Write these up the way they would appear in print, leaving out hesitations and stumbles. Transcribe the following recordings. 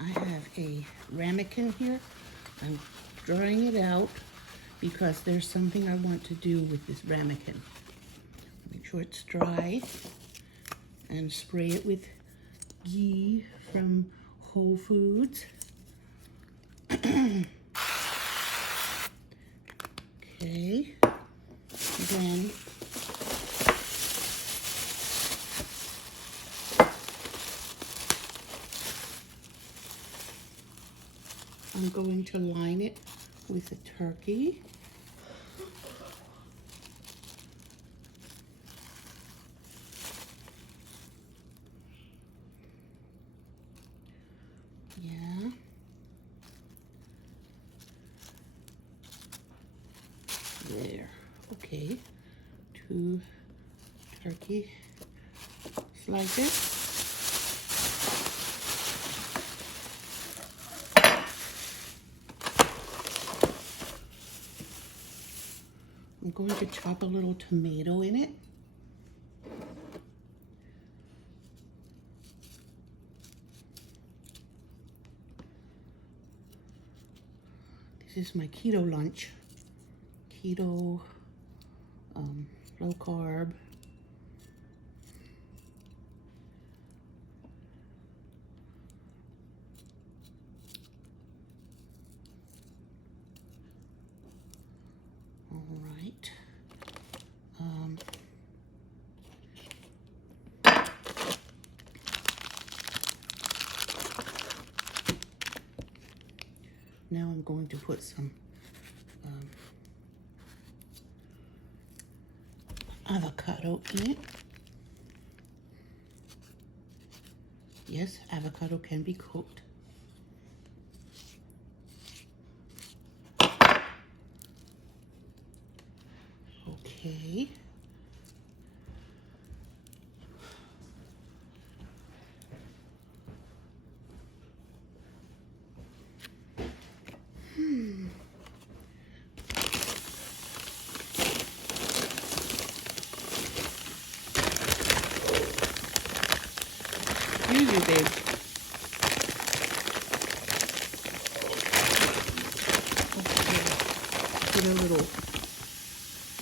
I have a ramekin here. I'm drying it out because there's something I want to do with this ramekin. Make sure it's dry and spray it with ghee from Whole Foods. Okay, then I'm going to line it with a turkey. Yeah. There. Okay. 2 turkey slices. I'm going to chop a little tomato in it. This is my keto lunch. Keto, low carb. All right. Now I'm going to put some avocado in it. Yes, avocado can be cooked. Okay. Excuse you, babe. Okay. Put a little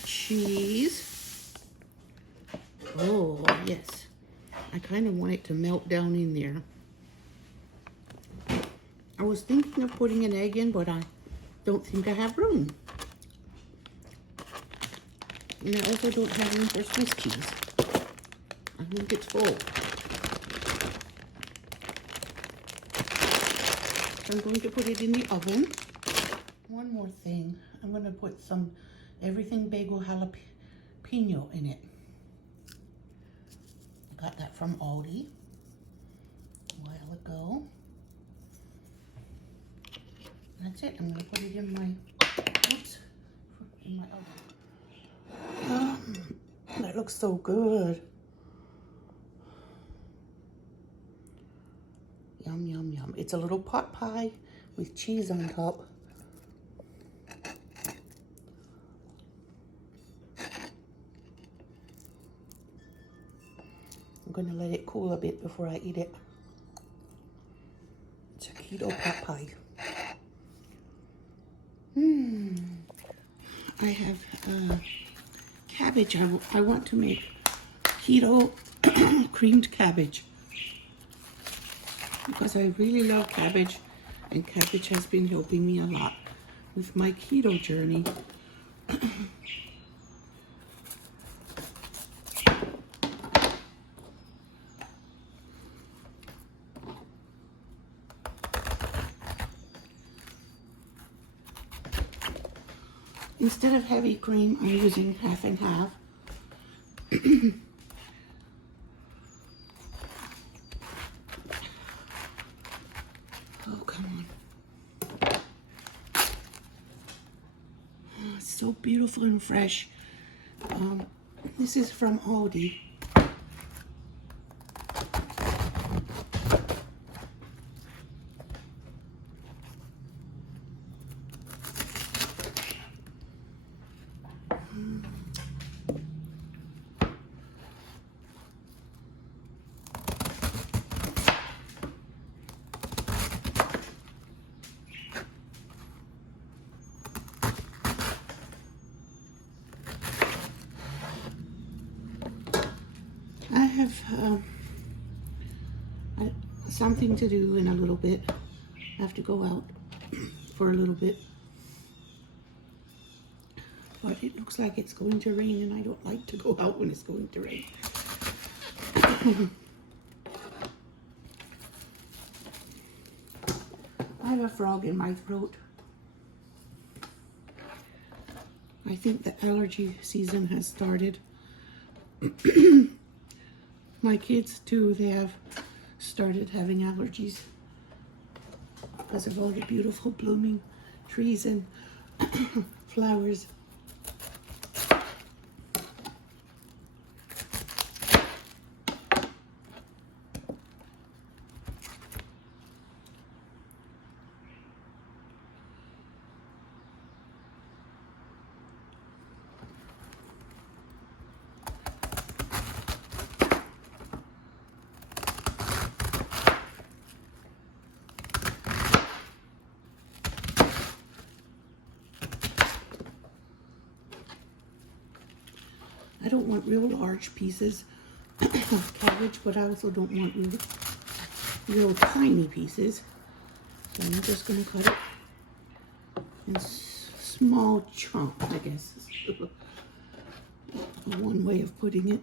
cheese. Oh, yes. I kind of want it to melt down in there. I was thinking of putting an egg in, but I don't think I have room. And I also don't have room for Swiss cheese. I think it's full. So I'm going to put it in the oven. One more thing. I'm going to put some everything bagel jalapeno in it. I got that from Aldi a while ago. That's it. I'm going to put it in my, oven. That looks so good. Yum, yum, yum. It's a little pot pie with cheese on top. I'm going to let it cool a bit before I eat it. It's a keto pot pie. I have cabbage. I want to make keto creamed cabbage because I really love cabbage, and cabbage has been helping me a lot with my keto journey. Instead of heavy cream, I'm using half and half. Oh, come on. Oh, it's so beautiful and fresh. This is from Aldi. something to do in a little bit. I have to go out for a little bit. But it looks like it's going to rain, and I don't like to go out when it's going to rain. I have a frog in my throat. I think the allergy season has started. My kids too, they have started having allergies because of all the beautiful blooming trees and flowers. I don't want real large pieces of cabbage, but I also don't want real tiny pieces. So I'm just going to cut it in small chunks, I guess is one way of putting it.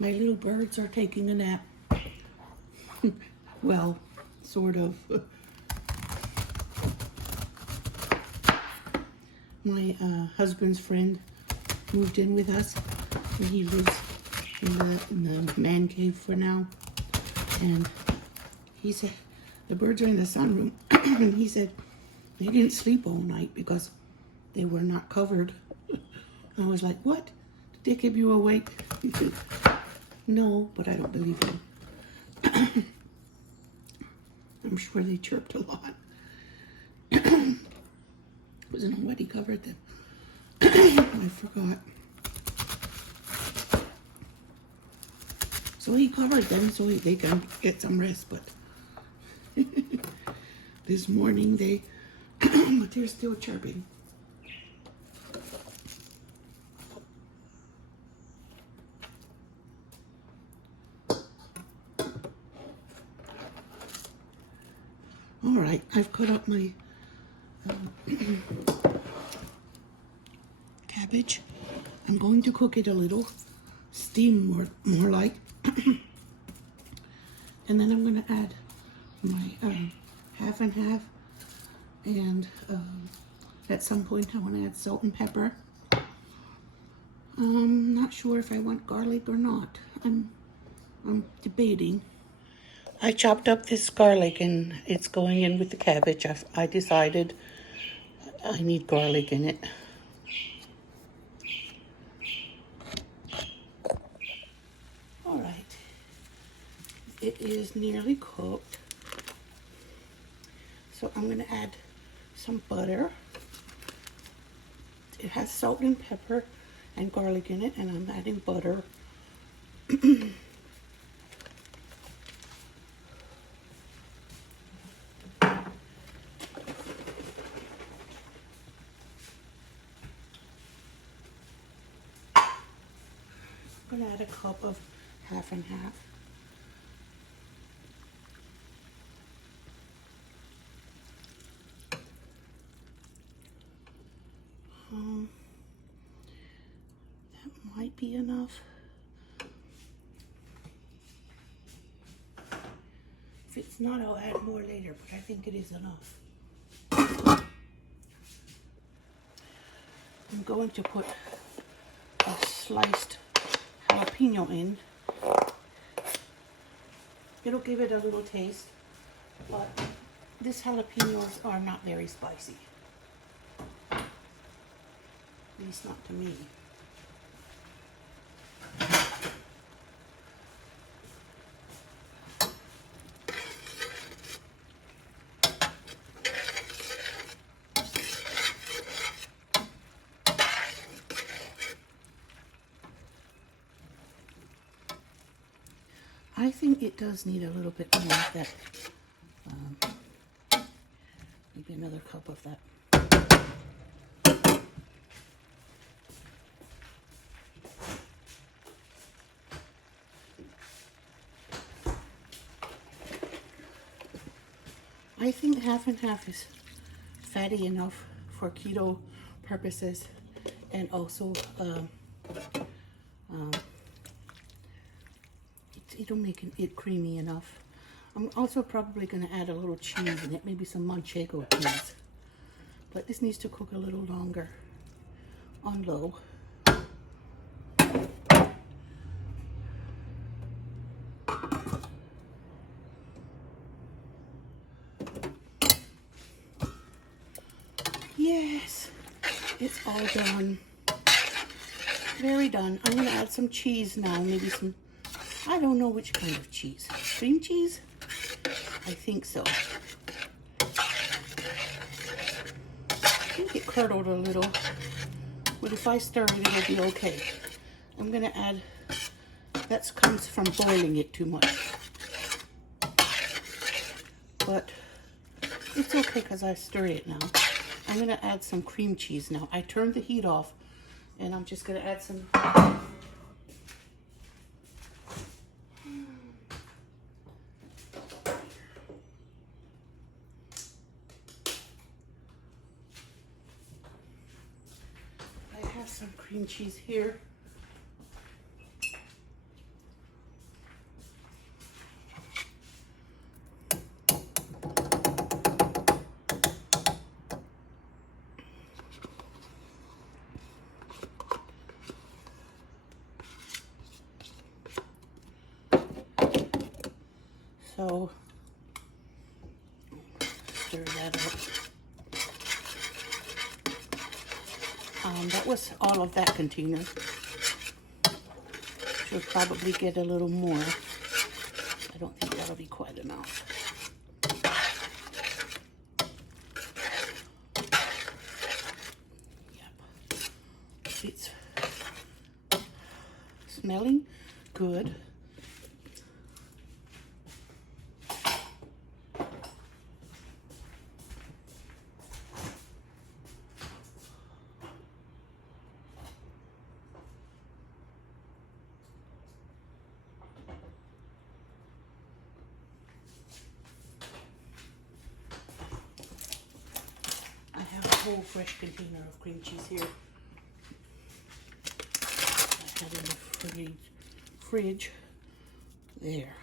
My little birds are taking a nap. Well, sort of. My husband's friend moved in with us, and he lives in the man cave for now. And he said, the birds are in the sunroom, and he said they didn't sleep all night because they were not covered. I was like, what? Did they keep you awake? He said, no, but I don't believe him. I'm sure they chirped a lot. Wasn't know what he covered them. I forgot. So he covered them so they can get some rest, but this morning but they're still chirping. All right, I've cut up my cabbage. I'm going to cook it a little, steam more like, and then I'm going to add my half and half, and at some point I want to add salt and pepper. I'm not sure if I want garlic or not. I'm debating. I chopped up this garlic and it's going in with the cabbage. I decided I need garlic in it. All right, it is nearly cooked. So I'm gonna add some butter. It has salt and pepper and garlic in it, and I'm adding butter. I'm gonna add a cup of half and half. That might be enough. If it's not, I'll add more later, but I think it is enough. I'm going to put a sliced jalapeno in. It'll give it a little taste, but these jalapenos are not very spicy. At least not to me. I think it does need a little bit more of that, maybe another cup of that. I think half and half is fatty enough for keto purposes, and also it'll make it creamy enough. I'm also probably going to add a little cheese in it, maybe some manchego cheese. But this needs to cook a little longer on low. Yes, it's all done. Very done. I'm going to add some cheese now, maybe some, I don't know which kind of cheese. Cream cheese? I think so. I think it curdled a little, but if I stir it, it'll be okay. I'm going to add, that comes from boiling it too much. But it's okay because I stirred it now. I'm going to add some cream cheese now. I turned the heat off, and I'm just going to add some. I have some cream cheese here. So, stir that up. That was all of that container. Should probably get a little more. I don't think that'll be quite enough. Yep. It's smelling good. Whole fresh container of cream cheese here. I had it in the fridge. There.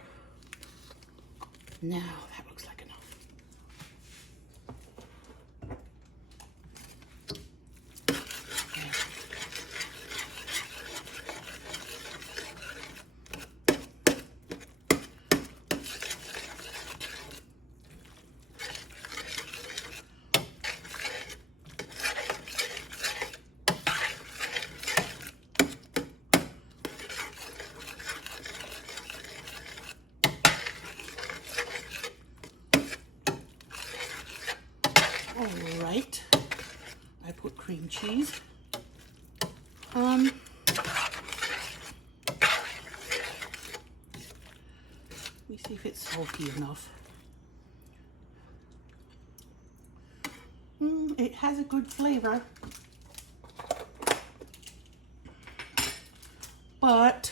Now that looks like enough. All right, I put cream cheese. Let me see if it's salty enough. It has a good flavor, but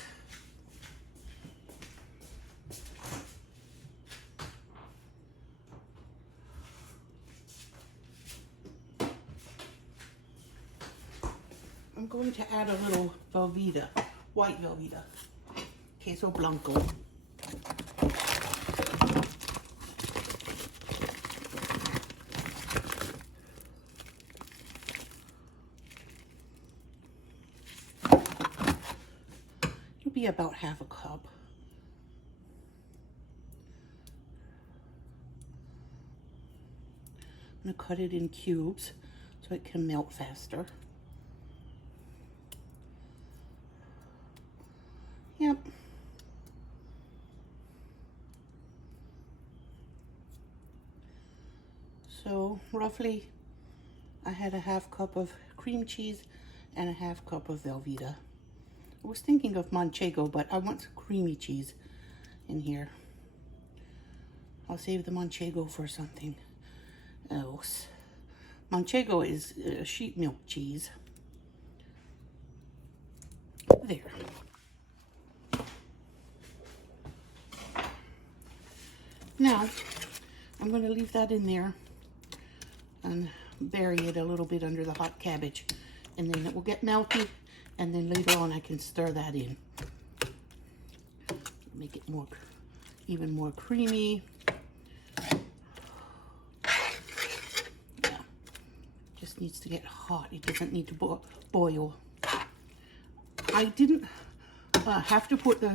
going to add a little Velveeta, white Velveeta, queso blanco. It'll be about half a cup. I'm going to cut it in cubes so it can melt faster. Yep. So roughly I had a half cup of cream cheese and a half cup of Velveeta. I was thinking of Manchego, but I want some creamy cheese in here. I'll save the Manchego for something else. Manchego is sheep milk cheese. There. Now, I'm going to leave that in there and bury it a little bit under the hot cabbage. And then it will get melty, and then later on I can stir that in. Make it more, even more creamy. Yeah, just needs to get hot. It doesn't need to boil. I didn't have to put the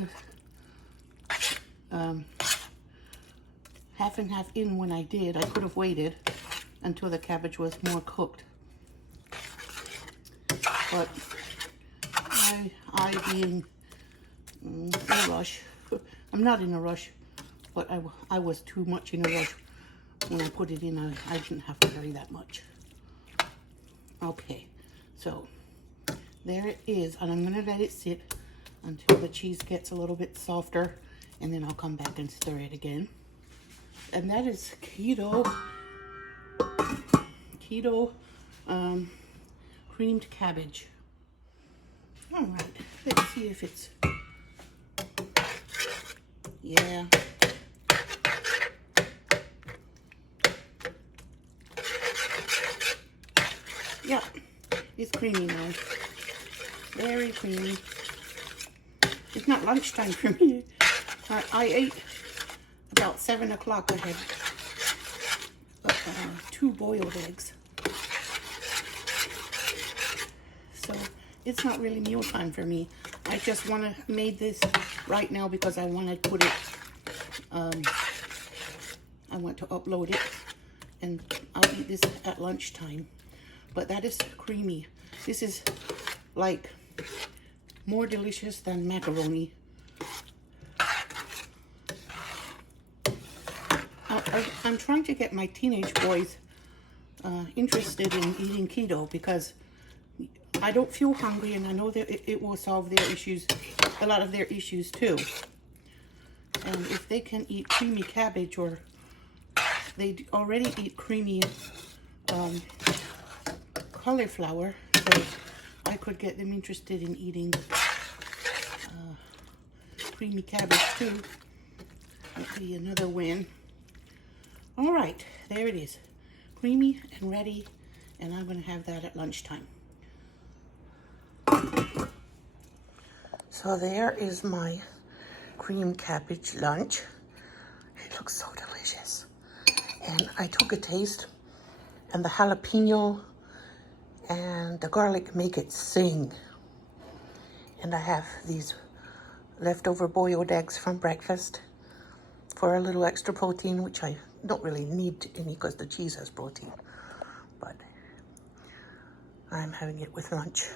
half and half in when I did. I could have waited until the cabbage was more cooked. But I being in a rush, I'm not in a rush, but I was too much in a rush when I put it in. I didn't have to vary that much. Okay, so there it is, and I'm going to let it sit until the cheese gets a little bit softer, and then I'll come back and stir it again. And that is keto creamed cabbage. All right, let's see if it's, yeah. Yeah, it's creamy now. Very creamy. It's not lunchtime for me. I ate about 7 o'clock. I had 2 boiled eggs. So it's not really mealtime for me. I just made this right now because I want to put it, I want to upload it, and I'll eat this at lunchtime. But that is creamy. This is like more delicious than macaroni. I'm trying to get my teenage boys interested in eating keto because I don't feel hungry, and I know that it will solve their issues, a lot of their issues too. And if they can eat creamy cabbage, or they already eat creamy cauliflower, so I could get them interested in eating creamy cabbage too. That'd be another win. All right, there it is, creamy and ready, and I'm going to have that at lunchtime. So there is my creamed cabbage lunch. It looks so delicious. And I took a taste, and the jalapeno and the garlic make it sing. And I have these leftover boiled eggs from breakfast for a little extra protein, which I don't really need any because the cheese has protein. But I'm having it with lunch.